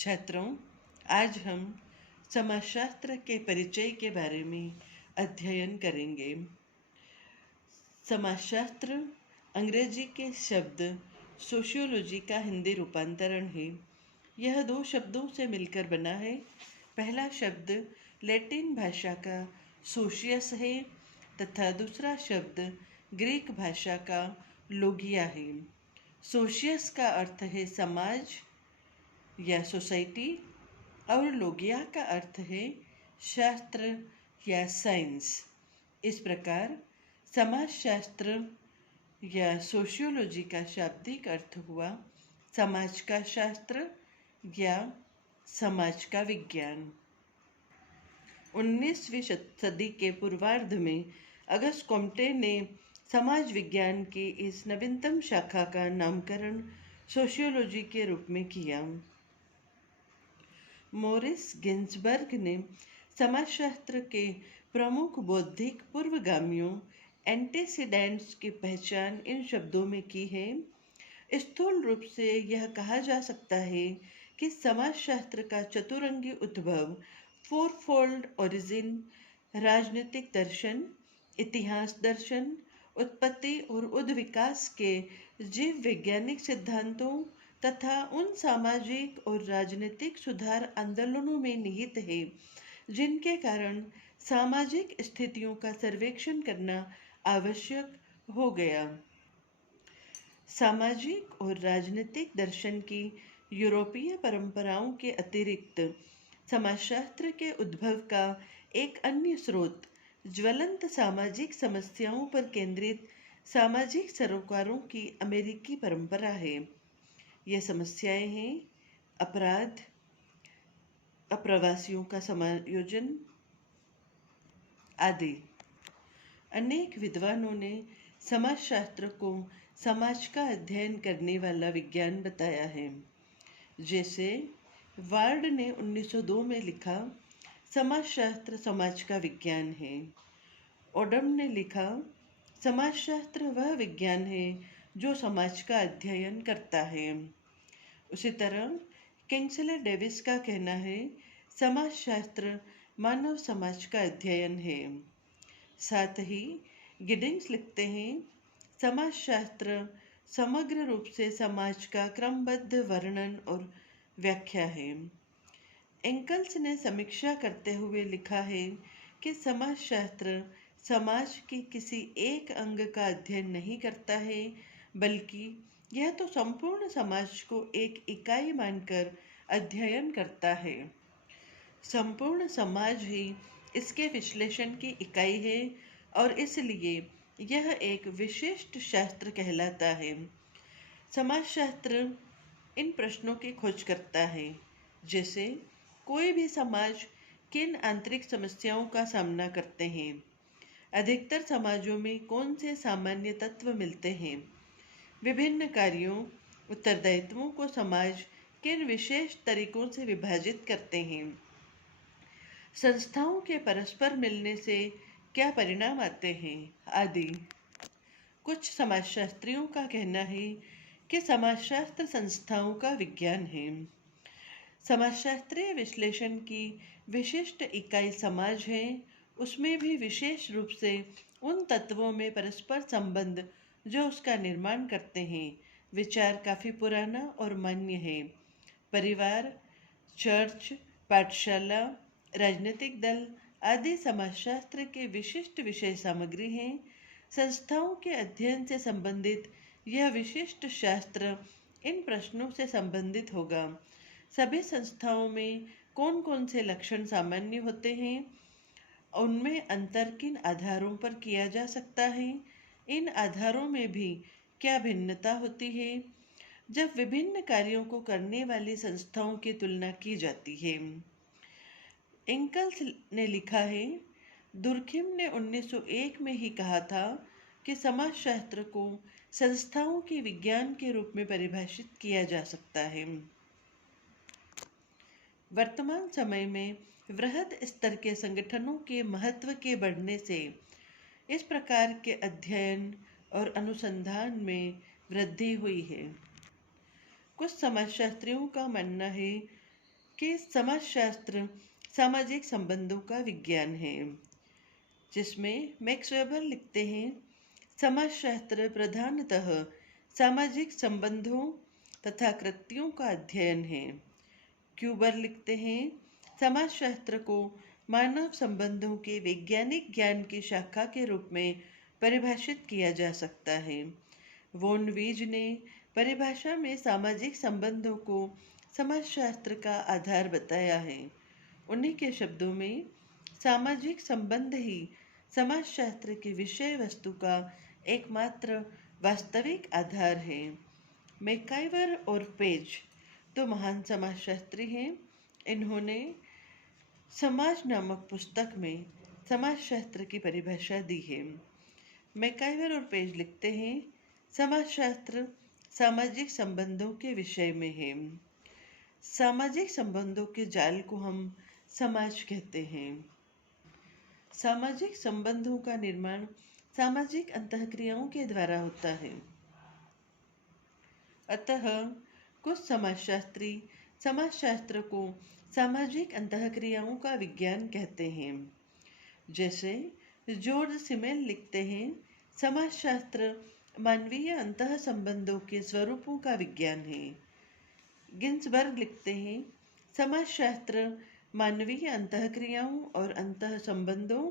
छात्रों, आज हम समाजशास्त्र के परिचय के बारे में अध्ययन करेंगे। समाजशास्त्र अंग्रेजी के शब्द सोशियोलॉजी का हिंदी रूपांतरण है। यह दो शब्दों से मिलकर बना है। पहला शब्द लैटिन भाषा का सोशियस है तथा दूसरा शब्द ग्रीक भाषा का लोगिया है। सोशियस का अर्थ है समाज या सोसाइटी और लोगिया का अर्थ है शास्त्र या साइंस। इस प्रकार समाजशास्त्र या सोशियोलॉजी का शाब्दिक अर्थ हुआ समाज का शास्त्र या समाज का विज्ञान। 19वीं सदी के पूर्वार्ध में अगस्त कॉम्टे ने समाज विज्ञान की इस नवीनतम शाखा का नामकरण सोशियोलॉजी के रूप में किया। मोरिस गिन्सबर्ग ने समाजशास्त्र के प्रमुख बौद्धिक पूर्वगामियों एंटीसीडेंट्स की पहचान इन शब्दों में की है। स्थूल रूप से यह कहा जा सकता है कि समाजशास्त्र का चतुरंगी उद्भव फोरफोल्ड ओरिजिन, राजनीतिक दर्शन, इतिहास दर्शन, उत्पत्ति और उद्विकास के जीव वैज्ञानिक सिद्धांतों तथा उन सामाजिक और राजनीतिक सुधार आंदोलनों में निहित है जिनके कारण सामाजिक स्थितियों का सर्वेक्षण करना आवश्यक हो गया। सामाजिक और राजनीतिक दर्शन की यूरोपीय परंपराओं के अतिरिक्त समाजशास्त्र के उद्भव का एक अन्य स्रोत ज्वलंत सामाजिक समस्याओं पर केंद्रित सामाजिक सरोकारों की अमेरिकी परंपरा है। ये समस्याएं हैं अपराध, अप्रवासियों का समायोजन आदि। अनेक विद्वानों ने समाजशास्त्र को समाज का अध्ययन करने वाला विज्ञान बताया है। जैसे वार्ड ने 1902 में लिखा, समाजशास्त्र समाज का विज्ञान है। ओडम ने लिखा, समाजशास्त्र वह विज्ञान है जो समाज का अध्ययन करता है। उसी तरह किंग्सले डेविस का कहना है, समाजशास्त्र मानव समाज का अध्ययन है। साथ ही गिडिंग्स लिखते हैं, समाजशास्त्र समग्र रूप से समाज का क्रमबद्ध वर्णन और व्याख्या है। एंकल्स ने समीक्षा करते हुए लिखा है कि समाजशास्त्र समाज के किसी एक अंग का अध्ययन नहीं करता है, बल्कि यह तो संपूर्ण समाज को एक इकाई मानकर अध्ययन करता है। संपूर्ण समाज ही इसके विश्लेषण की इकाई है और इसलिए यह एक विशिष्ट शास्त्र कहलाता है। समाजशास्त्र इन प्रश्नों की खोज करता है, जैसे कोई भी समाज किन आंतरिक समस्याओं का सामना करते हैं, अधिकतर समाजों में कौन से सामान्य तत्व मिलते हैं, विभिन्न कार्यों उत्तरदायित्वों को समाज किन विशेष तरीकों से विभाजित करते हैं, संस्थाओं के परस्पर मिलने से क्या परिणाम आते हैं आदि। कुछ समाजशास्त्रियों का कहना है कि समाजशास्त्र संस्थाओं का विज्ञान है। समाजशास्त्रीय विश्लेषण की विशिष्ट इकाई समाज है। उसमें भी विशेष रूप से उन तत्वों में परस्पर संबंध जो उसका निर्माण करते हैं विचार काफ़ी पुराना और मान्य है। परिवार, चर्च, पाठशाला, राजनीतिक दल आदि समाजशास्त्र के विशिष्ट विषय सामग्री हैं। संस्थाओं के अध्ययन से संबंधित यह विशिष्ट शास्त्र इन प्रश्नों से संबंधित होगा। सभी संस्थाओं में कौन कौन से लक्षण सामान्य होते हैं, उनमें अंतर किन आधारों पर किया जा सकता है, इन आधारों में भी क्या भिन्नता होती है जब विभिन्न कार्यों को करने वाली संस्थाओं की तुलना की जाती है। एंकल्स ने लिखा है, दुर्खिम ने 1901 में ही कहा था कि समाजशास्त्र को संस्थाओं के विज्ञान के रूप में परिभाषित किया जा सकता है। वर्तमान समय में वृहद स्तर के संगठनों के महत्व के बढ़ने से इस प्रकार के अध्ययन और अनुसंधान में वृद्धि हुई है। कुछ समाजशास्त्रियों का मानना है कि समाजशास्त्र सामाजिक संबंधों का विज्ञान है, जिसमें मैक्स वेबर लिखते हैं समाजशास्त्र प्रधानतः सामाजिक संबंधों तथा कृत्यों का अध्ययन है। क्यूबर लिखते हैं समाजशास्त्र को मानव संबंधों के वैज्ञानिक ज्ञान की शाखा के रूप में परिभाषित किया जा सकता है। वॉन वीज ने परिभाषा में सामाजिक संबंधों को समाजशास्त्र का आधार बताया है। उन्हीं के शब्दों में सामाजिक संबंध ही समाजशास्त्र की विषय वस्तु का एकमात्र वास्तविक आधार है। मैकाइवर और पेज तो महान समाजशास्त्री हैं। इन्होंने समाज नामक पुस्तक में समाजशास्त्र की परिभाषा दी है। मैकाइवर और पेज लिखते हैं समाजशास्त्र सामाजिक संबंधों के विषय में है। सामाजिक संबंधों के जाल को हम समाज कहते हैं। सामाजिक संबंधों का निर्माण सामाजिक अंतःक्रियाओं के द्वारा होता है। अतः कुछ समाजशास्त्री समाजशास्त्र को सामाजिक अंतःक्रियाओं का विज्ञान कहते हैं। जैसे जॉर्ज सिमेल लिखते हैं समाजशास्त्र मानवीय अंतः संबंधों के स्वरूपों का विज्ञान है। गिन्सबर्ग लिखते हैं समाजशास्त्र मानवीय अंतःक्रियाओं और अंतः संबंधों,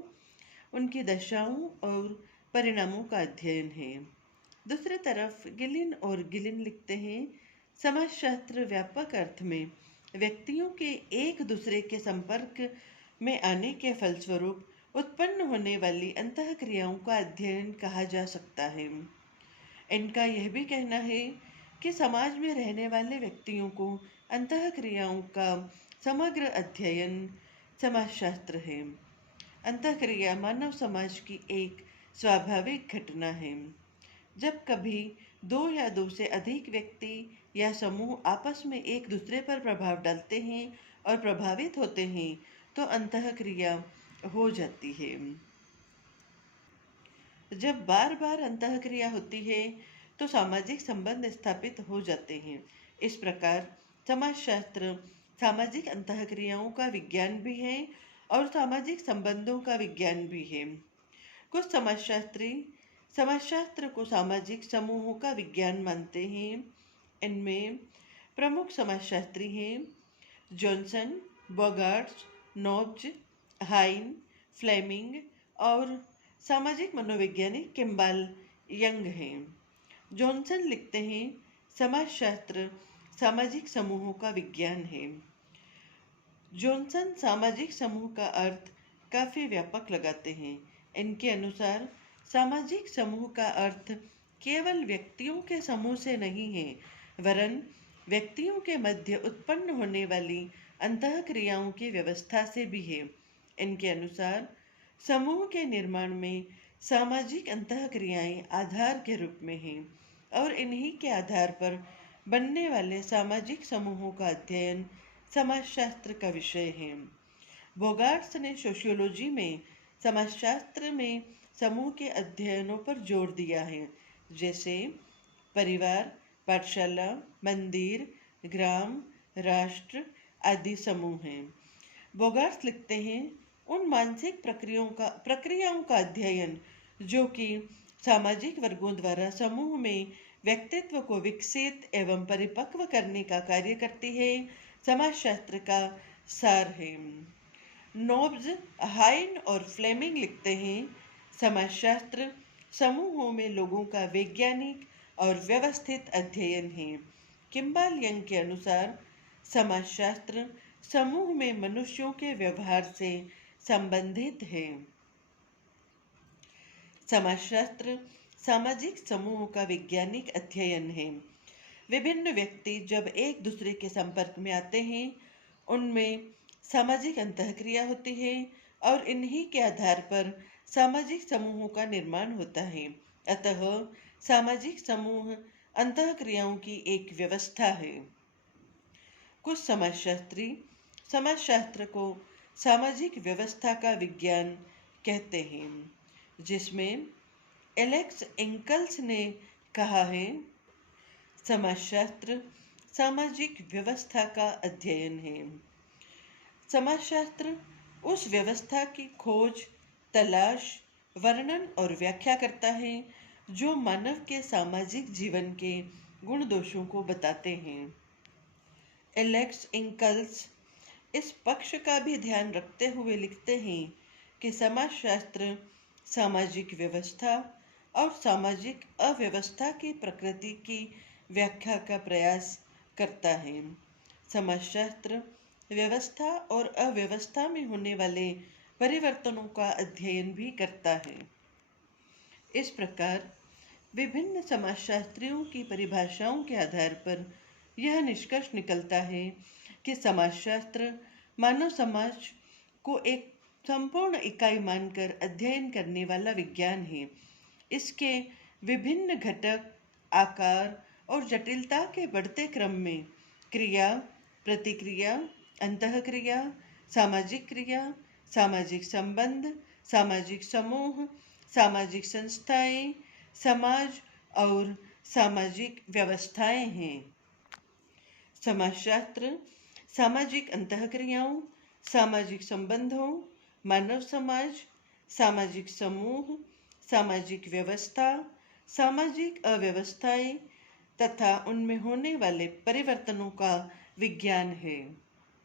उनकी दशाओं और परिणामों का अध्ययन है। दूसरी तरफ गिलिन और गिलिन लिखते हैं समाजशास्त्र व्यापक अर्थ में व्यक्तियों के एक दूसरे के संपर्क में आने के फलस्वरूप उत्पन्न होने वाली अंतःक्रियाओं का अध्ययन कहा जा सकता है। इनका यह भी कहना है कि समाज में रहने वाले व्यक्तियों को अंतःक्रियाओं का समग्र अध्ययन समाजशास्त्र है। अंतःक्रिया मानव समाज की एक स्वाभाविक घटना है। जब कभी दो या दो से अधिक व्यक्ति या समूह आपस में एक दूसरे पर प्रभाव डालते हैं और प्रभावित होते हैं तो अंतःक्रिया हो जाती है। जब बार बार अंतःक्रिया होती है तो सामाजिक संबंध स्थापित हो जाते हैं। इस प्रकार समाजशास्त्र सामाजिक अंतःक्रियाओं का विज्ञान भी है और सामाजिक संबंधों का विज्ञान भी है। कुछ समाजशास्त्री समाजशास्त्र को सामाजिक समूहों का विज्ञान मानते हैं। इनमें प्रमुख समाजशास्त्री हैं जॉनसन, बॉगार्ट्स, नॉब्ज, हाइन, फ्लेमिंग और सामाजिक मनोवैज्ञानिक किम्बाल यंग हैं। जॉनसन लिखते हैं समाजशास्त्र सामाजिक समूहों का विज्ञान है। जॉनसन सामाजिक समूह का अर्थ काफ़ी व्यापक लगाते हैं। इनके अनुसार सामाजिक समूह का अर्थ केवल व्यक्तियों के समूह से नहीं है, वरन व्यक्तियों के मध्य उत्पन्न होने वाली अंतःक्रियाओं की व्यवस्था से भी है। इनके अनुसार समूह के निर्माण में सामाजिक अंतःक्रियाएं आधार के रूप में हैं और इन्हीं के आधार पर बनने वाले सामाजिक समूहों का अध्ययन समाजशास्त्र का विषय है। बोगार्ट्स ने सोशियोलॉजी में समाजशास्त्र में समूह के अध्ययनों पर जोर दिया है, जैसे परिवार, पाठशाला, मंदिर, ग्राम, राष्ट्र आदि समूह हैं। बोगार्ट्स लिखते हैं उन मानसिक प्रक्रियाओं का अध्ययन जो कि सामाजिक वर्गों द्वारा समूह में व्यक्तित्व को विकसित एवं परिपक्व करने का कार्य करती है, समाजशास्त्र का सार है। नॉब्ज, हाइन और फ्लेमिंग लिखते हैं समाजशास्त्र समूहों में लोगों का वैज्ञानिक और व्यवस्थित अध्ययन है। किम्बाल यंग के अनुसार समाजशास्त्र समूह में मनुष्यों के व्यवहार से संबंधित है। समाजशास्त्र सामाजिक समूहों का वैज्ञानिक अध्ययन है। विभिन्न व्यक्ति जब एक दूसरे के संपर्क में आते हैं, उनमें सामाजिक अंतःक्रिया होती है और इन्हीं के आधार पर सामाजिक समूहों का निर्माण होता है। अतः सामाजिक समूह अंतःक्रियाओं की एक व्यवस्था है। कुछ समाजशास्त्री समाजशास्त्र को सामाजिक व्यवस्था का विज्ञान कहते हैं, जिसमें एलेक्स एंकल्स ने कहा है समाजशास्त्र सामाजिक व्यवस्था का अध्ययन है। समाजशास्त्र उस व्यवस्था की खोज, तलाश, वर्णन और व्याख्या करता है जो मानव के सामाजिक जीवन के गुण दोषों को बताते हैं। एलेक्स इंकल्स इस पक्ष का भी ध्यान रखते हुए लिखते हैं कि समाजशास्त्र सामाजिक व्यवस्था और सामाजिक अव्यवस्था की प्रकृति की व्याख्या का प्रयास करता है। समाजशास्त्र व्यवस्था और अव्यवस्था में होने वाले परिवर्तनों का अध्ययन भी करता है। इस प्रकार विभिन्न समाजशास्त्रियों की परिभाषाओं के आधार पर यह निष्कर्ष निकलता है कि समाजशास्त्र मानव समाज को एक संपूर्ण इकाई मानकर अध्ययन करने वाला विज्ञान है। इसके विभिन्न घटक, आकार और जटिलता के बढ़ते क्रम में क्रिया, प्रतिक्रिया, अंतःक्रिया, सामाजिक क्रिया, सामाजिक संबंध, सामाजिक समूह, सामाजिक संस्थाएं, समाज और सामाजिक व्यवस्थाएं हैं। समाजशास्त्र सामाजिक अंतःक्रियाओं, सामाजिक संबंधों, मानव समाज, सामाजिक समूह, सामाजिक व्यवस्था, सामाजिक अव्यवस्थाएं तथा उनमें होने वाले परिवर्तनों का विज्ञान है।